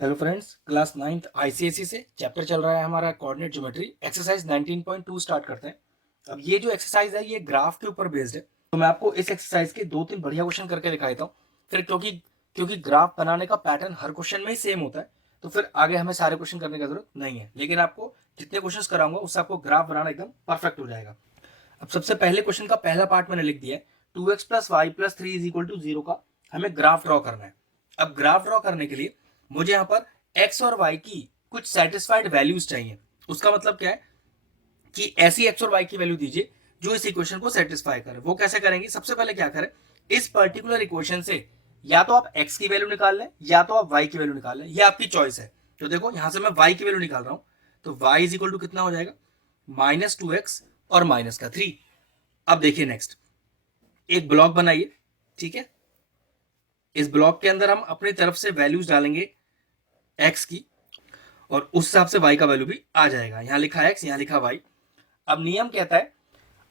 Hello friends, class 9th ICSE से chapter चल रहा है हमारा कोऑर्डिनेट ज्योमेट्री एक्सरसाइज 19.2 स्टार्ट करते हैं। अब ये जो एक्सरसाइज है ये ग्राफ के ऊपर बेस्ड है, तो मैं आपको इस एक्सरसाइज के 2-3 बढ़िया क्वेश्चन करके दिखा देता हूँ। फिर क्योंकि क्योंकि ग्राफ बनाने का पैटर्न हर क्वेश्चन में ही सेम होता है, तो फिर आगे हमें सारे क्वेश्चन करने की जरूरत नहीं है। लेकिन आपको जितने क्वेश्चन कराऊंगा उससे आपको ग्राफ बनाना एकदम परफेक्ट हो जाएगा। अब सबसे पहले क्वेश्चन का पहला पार्ट मैंने लिख दिया है, 2x plus y plus 3 is equal to 0 का हमें ग्राफ ड्रॉ करना है। अब ग्राफ ड्रॉ करने के लिए मुझे यहाँ पर x और y की कुछ सेटिस्फाइड वैल्यूज चाहिए। उसका मतलब क्या है कि ऐसी x और y की वैल्यू दीजिए जो इस इक्वेशन को सेटिस्फाई करे। वो कैसे करेंगे? सबसे पहले क्या करें, इस पर्टिकुलर इक्वेशन से या तो आप x की वैल्यू निकाल लें या तो आप y की वैल्यू निकाल लें, ये आपकी चॉइस है। तो देखो यहां से मैं y की वैल्यू निकाल रहा हूं, तो y इज इक्वल टू कितना हो जाएगा, -2x और -3। अब देखिए नेक्स्ट, एक ब्लॉक बनाइए, ठीक है। इस ब्लॉक के अंदर हम अपनी तरफ से वैल्यूज डालेंगे x की, और उस हिसाब से y का वैल्यू भी आ जाएगा। यहां लिखा x, यहां लिखा y। अब नियम कहता है,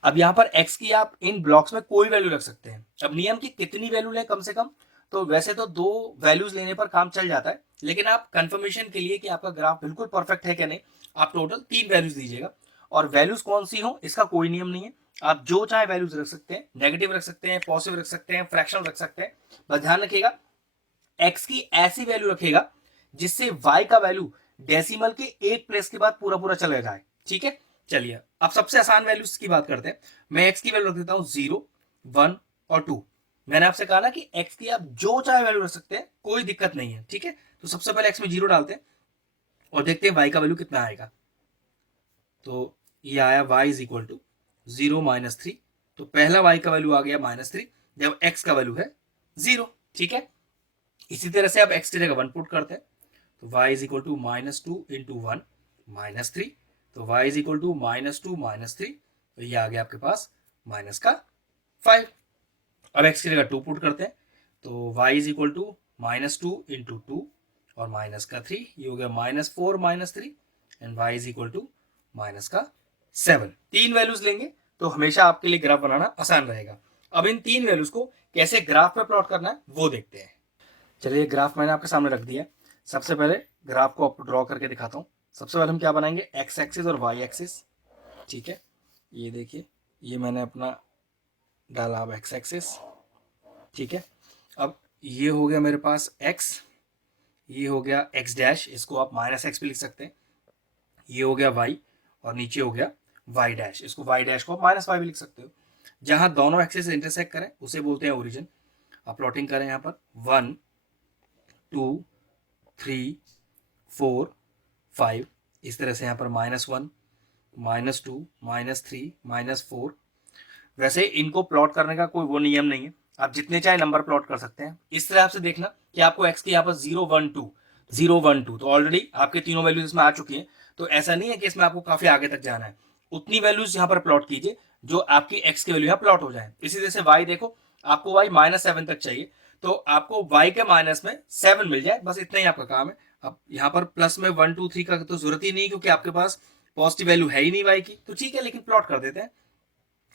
अब यहां पर x की आप इन ब्लॉक्स में कोई वैल्यू रख सकते हैं। अब नियम की कितनी वैल्यू लें कम से कम, तो वैसे तो 2 वैल्यूज लेने पर काम चल जाता है, लेकिन आप कंफर्मेशन के लिए कि आपका ग्राफ बिल्कुल परफेक्ट है क्या नहीं, आप टोटल 3 वैल्यूज दीजिएगा। और वैल्यूज कौन सी हो इसका कोई नियम नहीं है, आप जो चाहे वैल्यूज रख सकते हैं, नेगेटिव रख सकते हैं, पॉजिटिव रख सकते हैं, फ्रैक्शनल रख सकते हैं। बस ध्यान रखिएगा x की ऐसी वैल्यू रखेगा जिससे y का वैल्यू डेसिमल के एक प्लेस के बाद पूरा पूरा चला जाए, ठीक है। चलिए अब सबसे आसान वैल्यूज की बात करते हैं। मैं x की वैल्यू रख देता हूं 0, 1 और 2। मैंने आपसे कहा ना कि x की आप जो चाहे वैल्यू रख सकते हैं, कोई दिक्कत नहीं है, ठीक है। तो सबसे पहले x में 0 डालते हैं और देखते हैं y का वैल्यू कितना आएगा। तो ये आया y इज इक्वल टू 0 -3। तो पहला y का वैल्यू आ गया -3 जब x का वैल्यू है 0, ठीक है। इसी तरह से आप x की जगह 1 पुट करते हैं, तो y is equal to -2 into 1 -3। तो y इज इक्वल टू -2 -3, तो ये आ गया आपके पास -5। अब x की जगह 2 पुट करते हैं, तो y is equal to -2 into 2 और -3, ये हो गया -4 -3 and y is equal to -7। 3 values लेंगे तो हमेशा आपके लिए ग्राफ बनाना आसान रहेगा। अब इन 3 वैल्यूज को कैसे ग्राफ पे प्लॉट करना है वो देखते हैं। चलिए ग्राफ मैंने आपके सामने रख दिया। सबसे पहले ग्राफ को आपको ड्रॉ करके दिखाता हूँ। सबसे पहले हम क्या बनाएंगे, एक्स एक्सिस और वाई एक्सिस, ठीक है। ये देखिए, ये मैंने अपना डाला अब एक्स एक्सिस, ठीक है। अब ये हो गया मेरे पास x, ये हो गया x डैश, इसको आप -x भी लिख सकते हैं। ये हो गया y और नीचे हो गया y डैश, इसको y डैश को आप -y भी लिख सकते हो। जहां दोनों एक्सिस इंटरसेक्ट करें उसे बोलते हैं ओरिजिन। आप प्लॉटिंग करें यहाँ पर 1 2 3 4 5, इस तरह से यहाँ पर -1 -2 -3 -4। वैसे इनको प्लॉट करने का कोई वो नियम नहीं है, आप जितने चाहे नंबर प्लॉट कर सकते हैं। इस तरह से देखना कि आपको x की यहाँ पर 0 1 2 0 1 2, तो ऑलरेडी आपके तीनों वैल्यूज इसमें आ चुकी हैं, तो ऐसा नहीं है कि इसमें आपको काफी आगे तक जाना है। उतनी वैल्यूज यहाँ पर प्लॉट कीजिए जो आपकी x की वैल्यू यहाँ प्लॉट हो जाए। इसी तरह से y देखो, आपको y -7 तक चाहिए, तो आपको y के माइनस में 7 मिल जाए, बस इतना ही आपका काम है। अब यहाँ पर प्लस में 1 2 3 का तो जरूरत ही नहीं, क्योंकि आपके पास पॉजिटिव वैल्यू है ही नहीं y की, तो ठीक है, लेकिन प्लॉट कर देते हैं।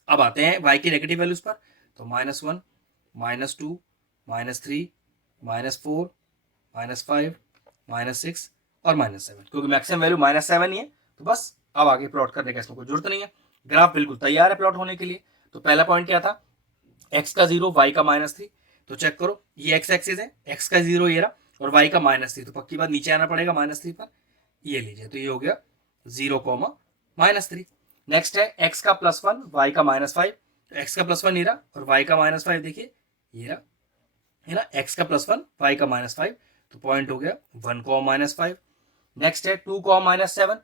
अब आते हैं y की नेगेटिव वैल्यूज पर, तो -1 -2 -3 -4 -5 -6 और -7, क्योंकि मैक्सिमम वैल्यू -7 ही है, तो बस अब आगे प्लॉट करने का इसमें कोई जरूरत नहीं है। ग्राफ बिल्कुल तैयार है प्लॉट होने के लिए। तो पहला पॉइंट क्या था, x का 0 y का -3। तो चेक करो, ये x एक्सिस है, x का 0 ये रहा और y का -3, तो पक्की बात नीचे आना पड़ेगा -3 पर। ये लीजिए, तो ये हो गया 0, -3। नेक्स्ट है x का +1 y का -5, तो x का +1 ये रहा और y का -5 देखिए ये रहा, है ना, x का +1 y का -5, तो पॉइंट हो गया 1, -5। नेक्स्ट है 2, -7,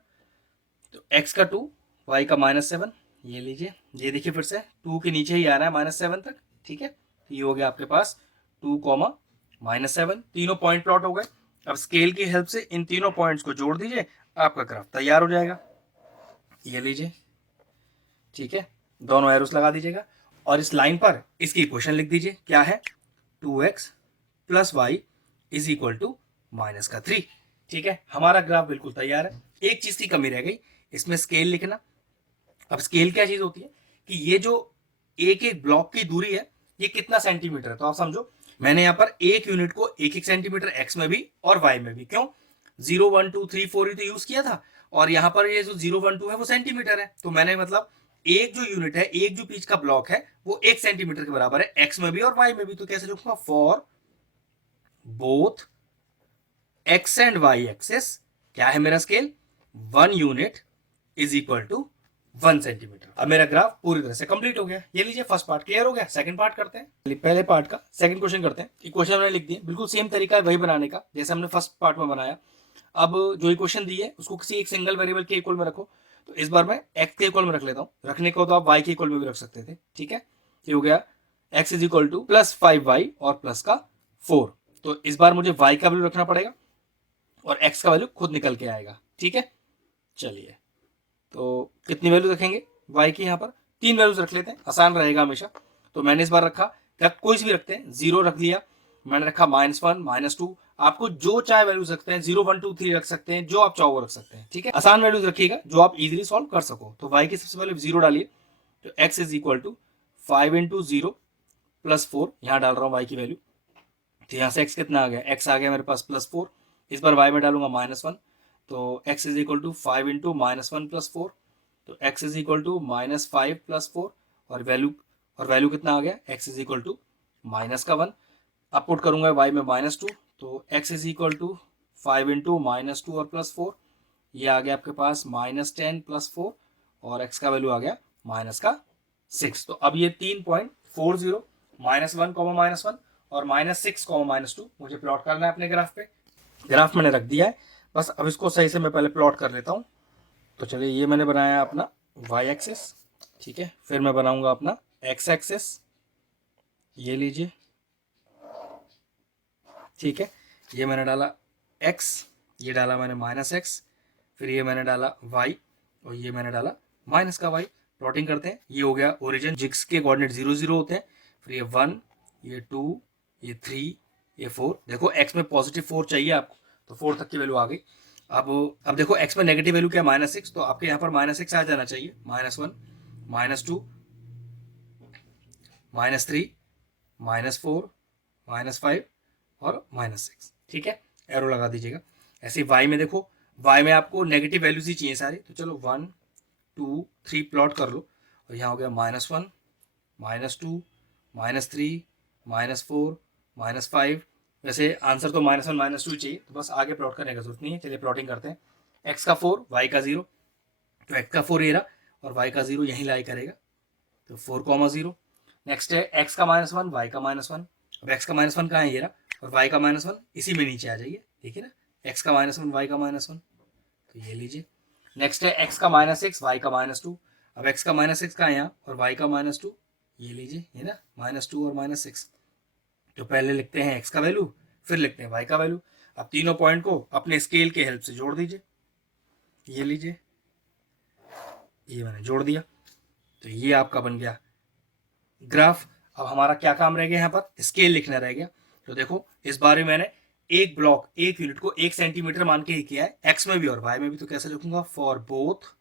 तो x का 2 y का -7, ये लीजिए, ये देखिए फिर से 2 के नीचे ही आ रहा है -7 तक, ठीक है। ये हो गया आपके पास 2, -7, तीनों पॉइंट प्लॉट हो गए। अब स्केल की हेल्प से इन तीनों पॉइंट्स को जोड़ दीजिए, आपका ग्राफ तैयार हो जाएगा। ये लीजिए, ठीक है, दोनों एरोस लगा दीजिएगा और इस लाइन पर इसकी इक्वेशन लिख दीजिए, क्या है, 2x + y is equal to -3, ठीक है। हमारा ग्राफ बिल्कुल तैयार है। एक चीज की कमी रह गई, इसमें स्केल लिखना। अब स्केल क्या चीज होती है कि ये जो एक एक ब्लॉक की दूरी है ये कितना सेंटीमीटर है, तो आप समझो मैंने यहाँ पर एक यूनिट को एक एक सेंटीमीटर एक्स में भी और वाई में भी, क्यों 0 1 2 3 4 ही तो यूज किया था, और यहाँ पर ये जो 0 1 2 है वो सेंटीमीटर है, तो मैंने मतलब एक जो यूनिट है, एक जो पिच का ब्लॉक है वो 1 सेंटीमीटर के बराबर है एक्स में भी और वाई में भी। तो कैसे लिखूंगा, for both x and y axes, क्या है मेरा scale, 1 unit is equal to 1 centimetre. अब मेरा ग्राफ पूरी तरह से कंप्लीट हो गया। ये लीजिए फर्स्ट पार्ट क्लियर हो गया। सेकंड पार्ट करते हैं, पहले पार्ट का सेकंड क्वेश्चन करते हैं। इक्वेशन मैंने लिख दी, बिल्कुल सेम तरीका है वही बनाने का जैसे हमने फर्स्ट पार्ट में बनाया। अब जो इक्वेशन दी है उसको किसी एक सिंगल वेरिएबल के इक्वल में रखो, तो इस बार मैं एक्स के इक्वल में रख लेता हूँ। रखने को तो आप वाई के इक्वल में भी रख सकते थे, ठीक है। ये हो गया x is equal two plus 5y और प्लस का 4। तो इस बार मुझे y का वैल्यू रखना पड़ेगा और x का वैल्यू खुद निकल के आएगा, ठीक है। चलिए, तो कितनी वैल्यू रखेंगे y की, यहाँ पर 3 वैल्यूज रख लेते हैं, आसान रहेगा हमेशा। तो मैंने इस बार रखा, क्या कोई भी रखते हैं, 0 रख लिया, मैंने रखा -1 -2, आपको जो चाहे वैल्यूज रखते हैं, 0 1 2 3 रख सकते हैं, जो आप चाहो वो रख सकते हैं, ठीक है। आसान वैल्यूज रखिएगा जो आप इजीली सॉल्व कर सको। तो y की सबसे पहले 0 डालिए, तो x is equal to 5 × 0 plus 4, यहाँ डाल रहा हूँ y की वैल्यू। तो यहाँ से x कितना आ गया, x आ गया मेरे पास +4। इस बार y में डालूंगा -1, तो x इज इक्वल टू 5 × -1 + 4, तो x इज इक्वल टू -5 + 4, और वैल्यू कितना आ गया, x इज इक्वल टू -1। अब पुट करूंगा y में -2, तो x इज इक्वल टू 5 × -2 और +4, ये आ गया आपके पास -10 + 4, और x का वैल्यू आ गया -6। तो अब ये 3.40 -1, -1 और -6, -2 मुझे प्लॉट करना है अपने ग्राफ पे। ग्राफ मैंने रख दिया है, बस अब इसको सही से मैं पहले प्लॉट कर लेता हूँ। तो चलिए, ये मैंने बनाया अपना y एक्सिस, ठीक है। फिर मैं बनाऊंगा अपना x एक्सिस, ये लीजिए, ठीक है। ये मैंने डाला x, ये डाला मैंने -x, फिर ये मैंने डाला y, और ये मैंने डाला माइनस का y। प्लॉटिंग करते हैं, ये हो गया ओरिजिन जिसके कोऑर्डिनेट 0 0 होते हैं, फिर ये 1, ये 2, ये 3, ये 4। देखो x में +4 चाहिए आपको, तो 4 तक की वैल्यू आ गई। अब देखो x में नेगेटिव वैल्यू क्या है, -6, तो आपके यहाँ पर -6 आ जाना चाहिए। -1 -2 -3 -4 -5 और -6, ठीक है। एरो लगा दीजिएगा। ऐसे y में देखो, y में आपको नेगेटिव वैल्यूज ही चाहिए सारी, तो चलो 1 2 3 प्लॉट कर लो। और यहाँ हो गया -1 -2 -3 -4 -5। वैसे आंसर तो -1 -2 चाहिए, तो बस आगे प्लॉट करने की जरूरत नहीं है। चलिए प्लॉटिंग करते हैं। x का 4, y का 0, तो x का 4 ये रहा और y का 0 यहीं लाई करेगा, तो 4, 0। नेक्स्ट है x का -1, y का -1। अब x का -1 कहाँ है, ये रहा, और y का -1 इसी में नीचे आ जाइए, देखिए ना, x का -1 y का -1, तो ये लीजिए। नेक्स्ट है x का -6, y का -2। अब x का -6 कहाँ है यहाँ, और y का -2, ये लीजिए, ये ना, -2 और -6। तो पहले लिखते हैं x का वैल्यू, फिर लिखते हैं y का वैल्यू। अब तीनों पॉइंट को अपने स्केल के हेल्प से जोड़ दीजिए, ये लीजिए, ये मैंने जोड़ दिया, तो ये आपका बन गया ग्राफ। अब हमारा क्या काम रह गया, यहाँ पर स्केल लिखना रह गया। तो देखो, इस बार में मैंने एक ब्लॉक, एक यूनिट को 1 सेंटीमीटर मान के ही किया है, एक्स में भी और वाई में भी। तो कैसे लिखूंगा, for both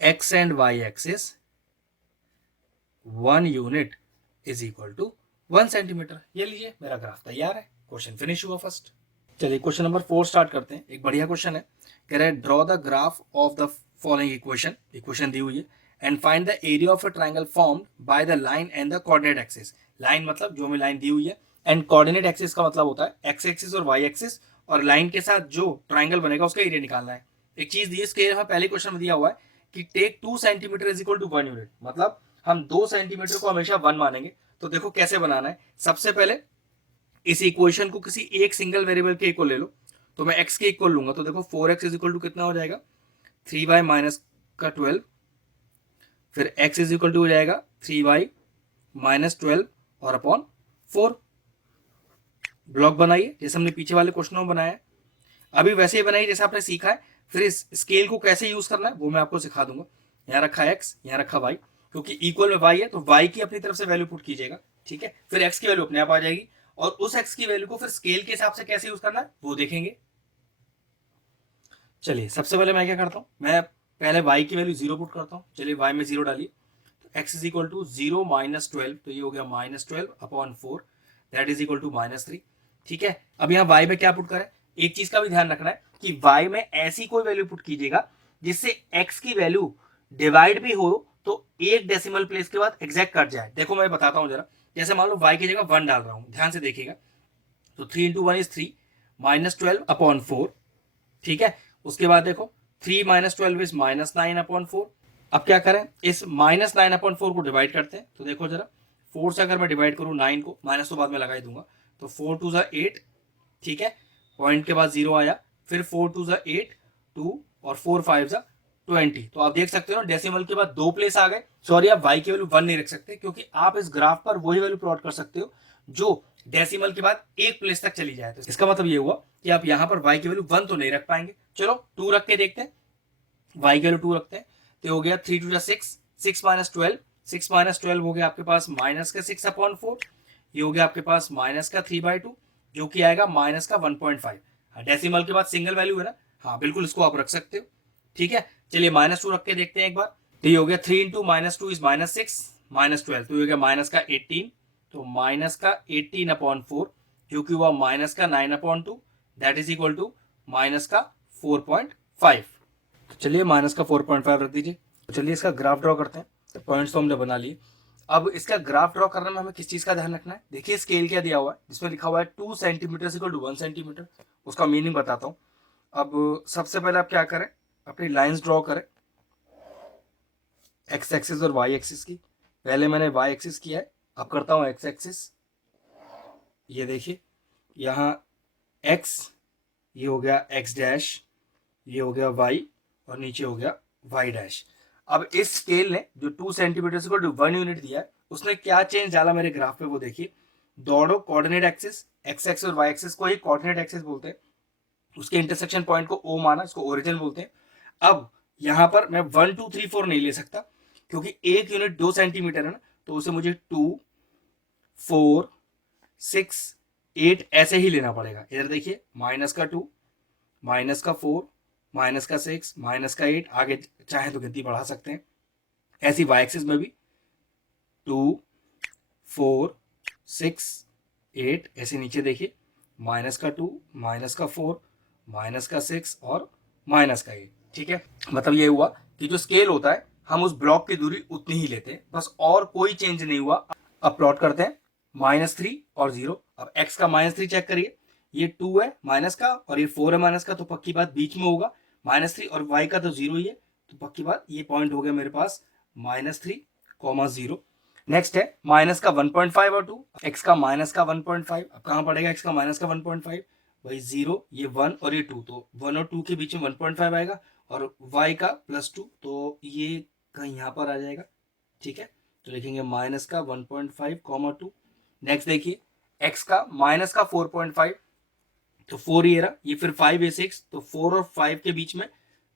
x and y axis 1 unit is equal to 1 centimetre. ये लीजिए, मेरा ग्राफ तैयार है। क्वेश्चन फिनिश हुआ फर्स्ट। चलिए क्वेश्चन नंबर 4 स्टार्ट करते हैं। एक बढ़िया क्वेश्चन है, कह रहा है draw the graph of the following equation दी हुई है and find the area of a triangle formed by the line and the coordinate axis. Line मतलब जो हमें लाइन दी हुई है, एंड कोऑर्डिनेट एक्सिस का मतलब होता है एक्स एक्सिस और वाई एक्सिस, और लाइन के साथ जो ट्राइंगल बनेगा उसका एरिया निकालना है। एक चीज दी है इसके पहले क्वेश्चन में दिया हुआ है कि take 2 centimetre is equal to 1 unit, मतलब हम 2 सेंटीमीटर को हमेशा 1 मानेंगे। तो देखो कैसे बनाना है। सबसे पहले इस इक्वेशन को किसी एक सिंगल वेरिएबल के इक्वल ले लो, तो मैं x के इक्वल लूंगा, तो देखो 4x इज इक्वल टू कितना हो जाएगा, 3y माइनस का 12, फिर x इज इक्वल टू हो जाएगा 3y माइनस 12 और अपॉन 4। ब्लॉक बनाइए जैसे हमने पीछे वाले क्वेश्चनों में बनाया है, अभी वैसे ही बनाइए जैसे आपने सीखा है। फिर इस स्केल को कैसे यूज करना है वो मैं आपको सिखा दूंगा। यहाँ रखा x, यहाँ रखा y, क्योंकि इक्वल में y है तो y की अपनी तरफ से वैल्यू पुट कीजिएगा, ठीक है। फिर x की वैल्यू अपने आप आ जाएगी, और उस x की वैल्यू को फिर स्केल के हिसाब से कैसे यूज करना है वो देखेंगे। चलिए सबसे पहले मैं क्या करता हूँ, मैं पहले y की वैल्यू 0 पुट करता हूँ। चलिए y में 0 डालिए, तो x is equal to 0 minus 12, तो ये हो गया minus 12 upon 4, that is equal to minus 3। ठीक है, अब यहाँ y में क्या पुट करें, एक चीज का भी ध्यान रखना है कि y में ऐसी कोई वैल्यू पुट कीजिएगा जिससे x की वैल्यू डिवाइड भी हो तो एक डेसिमल प्लेस के बाद एग्जैक्ट कट जाए। देखो मैं बताता हूं जरा, जैसे मान लो y की जगह 1 डाल रहा हूं, ध्यान से देखिएगा, तो 3 इंटू 1 इज 3 माइनस 12 अपॉन 4। ठीक है, उसके बाद देखो 3 माइनस 12 इज माइनस 9 अपॉन 4। अब क्या करें, इस माइनस 9 अपॉन 4 को डिवाइड करते हैं, तो देखो जरा 4 से अगर मैं डिवाइड करूं 9 को, माइनस तो बाद में लगा ही दूंगा, तो 4 टू 8, ठीक है, पॉइंट के बाद 0 आया, फिर 4 टू 8 2 और 4 5 20। तो आप देख सकते हो ना डेसिमल के बाद 2 प्लेस आ गए। सॉरी, आप y की वैल्यू 1 नहीं रख सकते क्योंकि आप इस ग्राफ पर वही वैल्यू प्लॉट कर सकते हो जो डेसिमल के बाद एक प्लेस तक चली जाए। तो इसका मतलब ये हुआ कि आप यहां पर y की वैल्यू 1 तो नहीं रख पाएंगे। चलो 2 रख के देखते हैं, y की वैल्यू 2 रखते हैं, तो हो गया 3 टू 6, 6 माइनस 12, 6 माइनस 12 हो गया आपके पास माइनस का 6 अपॉन 4, ये हो गया आपके पास माइनस का 3/2, जो कि आएगा माइनस का 1.5। डेसिमल के बाद सिंगल वैल्यू है ना, हाँ बिल्कुल इसको आप रख सकते हो। ठीक है, चलिए माइनस 2 रख के देखते हैं एक बार, तो ये हो गया 3 into minus 2 is minus 6 minus 12, तो ये हो गया माइनस का 18, तो माइनस का 18 अपॉन 4, जो कि हुआ माइनस का 9 upon 2, that is equal to minus का 4.5। तो चलिए माइनस का 4.5 रख दीजिए। तो चलिए इसका ग्राफ ड्रॉ करते हैं, तो पॉइंट्स तो हमने बना लिए। अब इसका ग्राफ ड्रॉ करने में हमें किस चीज का ध्यान रखना है, देखिए स्केल क्या दिया हुआ है, जिसमें लिखा हुआ है 2 सेंटीमीटर इक्वल टू 1 सेंटीमीटर। उसका मीनिंग बताता हूँ। अब सबसे पहले आप क्या करें, अपनी लाइंस ड्रॉ करें एक्स एक्सिस और वाई एक्सिस की। पहले मैंने वाई एक्सिस किया है, अब करता हूँ एक्स एक्सिस। ये देखिए यहाँ एक्स, ये हो गया एक्स डैश, ये हो गया वाई, और नीचे हो गया वाई डैश। अब इस स्केल ने जो 2 सेंटीमीटर से 1 यूनिट दिया है, उसने क्या चेंज डाला मेरे ग्राफ पे वो देखिए। दोनों कोऑर्डिनेट एक्सिस, एक्स एक्सिस और वाई एक्सिस को ही कोऑर्डिनेट एक्सिस बोलते हैं, उसके इंटरसेक्शन पॉइंट को ओ माना, इसको ओरिजिन बोलते हैं। अब यहां पर मैं 1 2 3 4 नहीं ले सकता क्योंकि एक यूनिट 2 सेंटीमीटर है ना, तो उसे मुझे 2 4 6 8 ऐसे ही लेना पड़ेगा। इधर देखिए माइनस का 2, माइनस का 4, माइनस का 6, माइनस का 8, आगे चाहे तो गिनती बढ़ा सकते हैं। ऐसी वाई एक्सिस में भी 2 4 6 8, ऐसे नीचे देखिए माइनस का 2, माइनस का 4, माइनस का 6 और माइनस का 8। ठीक है, मतलब ये हुआ कि जो स्केल होता है हम उस ब्लॉक की दूरी उतनी ही लेते हैं, बस और कोई चेंज नहीं हुआ। अब प्लॉट करते हैं -3 और 0। अब x का -3 चेक करिए, ये 2 है माइनस का और ये 4 है माइनस का, तो पक्की बात बीच में होगा -3, और y का तो 0 ही है, तो पक्की बात ये पॉइंट हो गया मेरे पास -3, 0। नेक्स्ट है माइनस का 1.5 और 2, x का माइनस का 1.5, अब कहाँ पड़ेगा x का माइनस का 1.5, भाई 0, ये 1 और ये 2, तो 1 और 2 के बीच में 1.5 आएगा, और y का +2, तो ये कहीं यहाँ पर आ जाएगा। ठीक है, तो लिखेंगे माइनस का 1.5, 2। नेक्स्ट देखिए x का माइनस का 4.5, तो 4 ये रहा, ये फिर 5 ये 6, तो 4 और 5 के बीच में,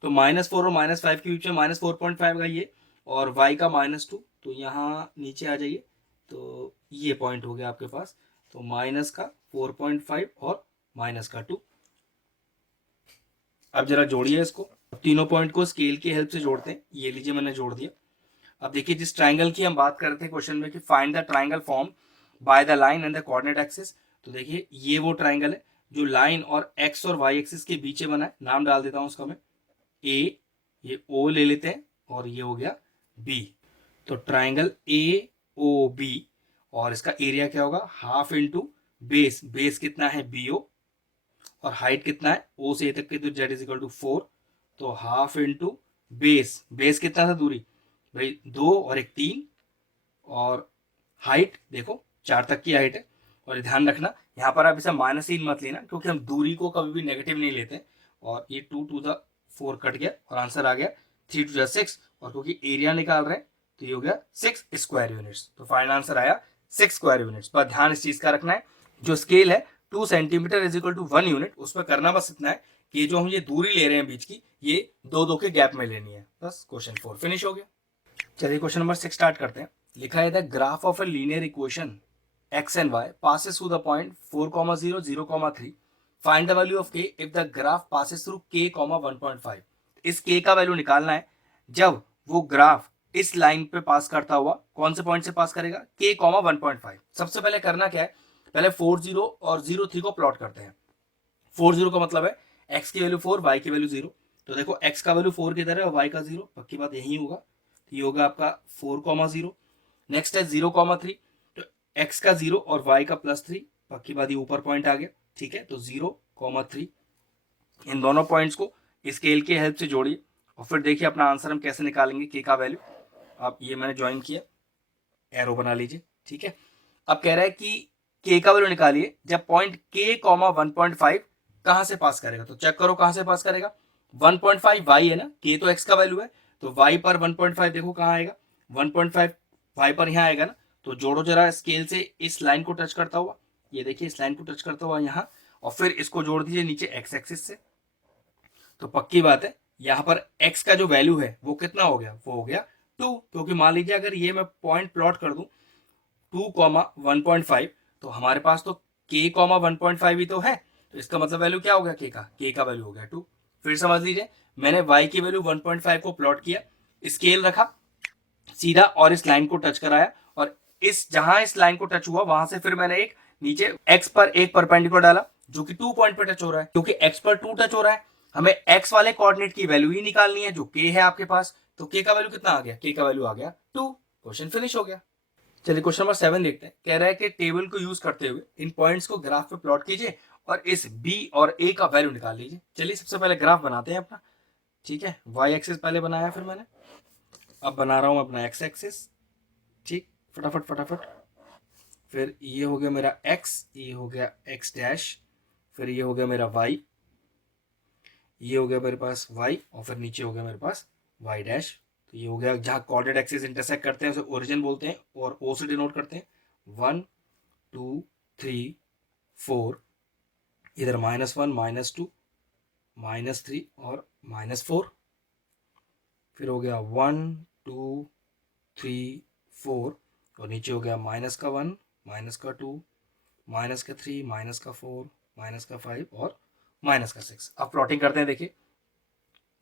तो -4 और -5 के बीच में -4.5 का ये, और y का -2, तो यहाँ नीचे आ जाइए, तो ये पॉइंट हो गया आपके पास, तो माइनस का 4.5 और माइनस का 2। अब जरा जोड़िए इसको, तीनों पॉइंट को स्केल की हेल्प से जोड़ते हैं। ये लीजिए मैंने जोड़ दिया। अब देखिए जिस ट्राइंगल की हम बात कर रहे थे क्वेश्चन में कि find the triangle form by the line and the coordinate axis, तो देखिए ये वो ट्राइंगल है जो लाइन और एक्स और वाई एक्सिस के बीच में बना है। नाम डाल देता हूं उसका मैं ए, ये ओ ले लेते हैं, और ये हो गया बी। तो ट्राइंगल ए ओ बी, और इसका एरिया क्या होगा, हाफ इंटू बेस, बेस कितना है बी ओ, और हाइट कितना है ओ से ए तक की, तो जेड इज इक्वल टू 4, तो हाफ इंटू बेस, बेस कितना था दूरी भाई 2 और 1 3, और हाइट देखो 4 तक की हाइट है। और ध्यान रखना यहाँ पर आप इसे -3 मत लेना क्योंकि हम दूरी को कभी भी नेगेटिव नहीं लेते। और ये 2 टू द 4 कट गया और आंसर आ गया 3 टू द 6, और क्योंकि एरिया निकाल रहे हैं तो ये हो गया 6 स्क्वायर यूनिट्स। तो फाइनल आंसर आया 6 स्क्वायर यूनिट्स। पर ध्यान इस चीज का रखना है, जो स्केल है 2 centimetre is equal to 1 unit, उसमें करना बस इतना है कि जो हम ये दूरी ले रहे हैं बीच की, ये 2 के गैप में लेनी है। बस क्वेश्चन 4 फिनिश हो गया। चलिए क्वेश्चन नंबर 6 स्टार्ट करते हैं। लिखा है the graph of a linear equation x and y passes through the point 4, 0, 0, 3. Find the value of k if the graph passes through k, 1.5. इस k का वैल्यू निकालना है जब वो ग्राफ इस लाइन पे पास करता हुआ कौन से पॉइंट से पास करेगा, k, 1.5। सबसे पहले करना क्या है, पहले 40 और 03 को प्लॉट करते हैं। 40 का मतलब है x की वैल्यू 4, y की वैल्यू 0। तो देखो x का वैल्यू 4 किधर है और y का 0, पक्की बात यही होगा। तो ये होगा आपका 4, 0। नेक्स्ट है 0, 3, तो x का 0 और y का +3, पक्की बात ये ऊपर पॉइंट आ गया, ठीक है। तो 0, 3, इन दोनों पॉइंट्स को स्केल की हेल्प से जोड़िए और फिर देखिए अपना आंसर हम कैसे निकालेंगे k का वैल्यू। आप ये मैंने ज्वाइन किया, एरो बना लीजिए, ठीक है। अब कह रहा है कि k का वैल्यू निकालिए जब पॉइंट k, 1.5 कहां से पास करेगा। तो चेक करो कहां से पास करेगा, 1.5 y है ना, k तो x का वैल्यू है, तो y पर 1.5 देखो कहां आएगा, 1.5 y पर यहां आएगा ना। तो जोड़ो जरा स्केल से इस लाइन को टच करता हुआ, ये देखिए इस लाइन को टच करता हुआ यहां, और फिर इसको जोड़ दीजिए नीचे x एक्सिस से। तो पक्की बात है यहाँ पर x का जो वैल्यू है वो कितना हो गया, वो हो गया 2, क्योंकि मान लीजिए अगर ये मैं पॉइंट प्लॉट कर दूं 2, 1.5, तो हमारे पास तो k, 1.5 ही तो है। तो इसका मतलब वैल्यू क्या हो गया k का वैल्यू हो गया 2। फिर समझ लीजिए मैंने y की वैल्यू 1.5 को प्लॉट किया, स्केल रखा सीधा और इस लाइन को टच कराया, और जहां इस लाइन को टच हुआ वहां से फिर मैंने एक नीचे x पर एक परपेंडिकुलर डाला जो कि 2 पॉइंट पर टच हो रहा है, क्योंकि x पर 2 टच हो रहा है, हमें x वाले कोऑर्डिनेट की वैल्यू ही निकालनी है जो k है आपके पास। तो k का वैल्यू कितना आ गया, k का वैल्यू आ गया 2। क्वेश्चन फिनिश हो गया। चलिए क्वेश्चन नंबर 7 देखते हैं। कह रहा है कि टेबल को यूज करते हुए इन पॉइंट्स को ग्राफ पे प्लॉट कीजिए और इस b और a का वैल्यू निकाल लीजिए। चलिए सबसे पहले ग्राफ बनाते हैं अपना, ठीक है। y एक्सिस पहले बनाया फिर मैंने, अब बना रहा हूं अपना x एक्सिस, ठीक। फटाफट फटाफट, फिर ये हो गया मेरा x, ये हो गया x डैश, फिर ये हो गया मेरा y, ये हो गया मेरे पास y, और फिर नीचे हो गया मेरे पास y डैश। तो ये हो गया जहाँ कोऑर्डिनेट एक्सिस इंटरसेक्ट करते हैं उसे ओरिजिन बोलते हैं और o से डिनोट करते हैं। 1, 2, 3, 4, इधर -1, -2, -3 और -4, फिर हो गया 1, 2, 3, 4, और नीचे हो गया -1, -2, -3, -4, -5 और -6। अब प्लॉटिंग करते हैं, देखिए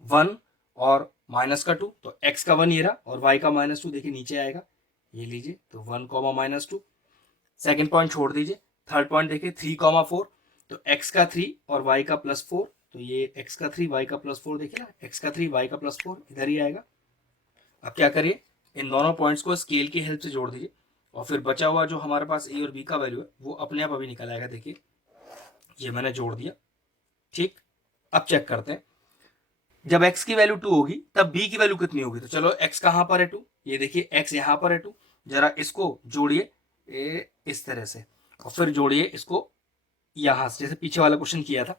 1 और -2, तो x का 1 ये रहा और y का -2 देखिए नीचे आएगा, ये लीजिए। तो 1, -2, सेकेंड पॉइंट छोड़ दीजिए। थर्ड पॉइंट देखिए 3, 4, तो x का 3 और y का +4, तो ये x का 3 y का +4 देखिए ना, x का 3 y का +4 इधर ही आएगा। अब क्या करिए, इन दोनों पॉइंट्स को स्केल की हेल्प से जोड़ दीजिए और फिर बचा हुआ जो हमारे पास a और b का वैल्यू है वो अपने आप अभी निकल आएगा। देखिए ये मैंने जोड़ दिया, ठीक। अब चेक करते हैं, जब x की वैल्यू 2 होगी तब b की वैल्यू कितनी होगी। तो चलो x कहां पर है 2, ये देखिए x यहां पर है 2, जरा इसको जोड़िए इस तरह से और फिर जोड़िए इसको यहां से, जैसे पीछे वाला क्वेश्चन किया था।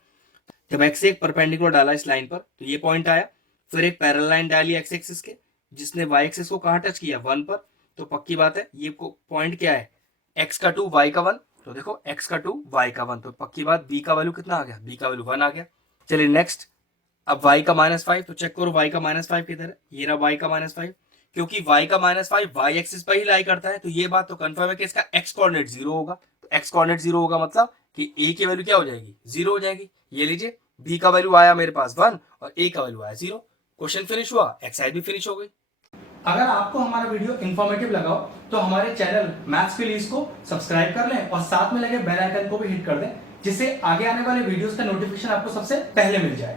जब x एक परपेंडिकुलर डाला इस लाइन पर तो ये पॉइंट आया, फिर एक पैरेलल लाइन डाली x एक्सिस के जिसने y एक्सिस को कहां टच किया, 1 पर। तो पक्की बात है ये पॉइंट क्या है, x का 2 y का 1, तो देखो x का 2 y का 1, तो पक्की बात b का वैल्यू कितना आ गया, b का वैल्यू 1 आ गया। चलिए नेक्स्ट, अब y का -5, तो चेक करो y का -5 किधर है, ये रहा y का -5, क्योंकि y का -5 y एक्सिस पर ही लाई करता है, तो ये बात तो कंफर्म है कि इसका x कोऑर्डिनेट 0 होगा। तो x कोऑर्डिनेट 0 होगा मतलब कि a की वैल्यू क्या हो जाएगी, 0 हो जाएगी। ये लीजिए b का वैल्यू आया मेरे पास 1 और a का वैल्यू आया 0। क्वेश्चन फिनिश हुआ, एक्सरसाइज भी फिनिश हो गई। अगर आपको हमारा वीडियो इंफॉर्मेटिव लगा हो तो हमारे चैनल मैथ्स प्लीज को सब्सक्राइब कर लें और साथ में लगे बेल आइकन को भी हिट कर दें, जिससे आगे आने वाले वीडियोस का नोटिफिकेशन आपको सबसे पहले मिल जाए।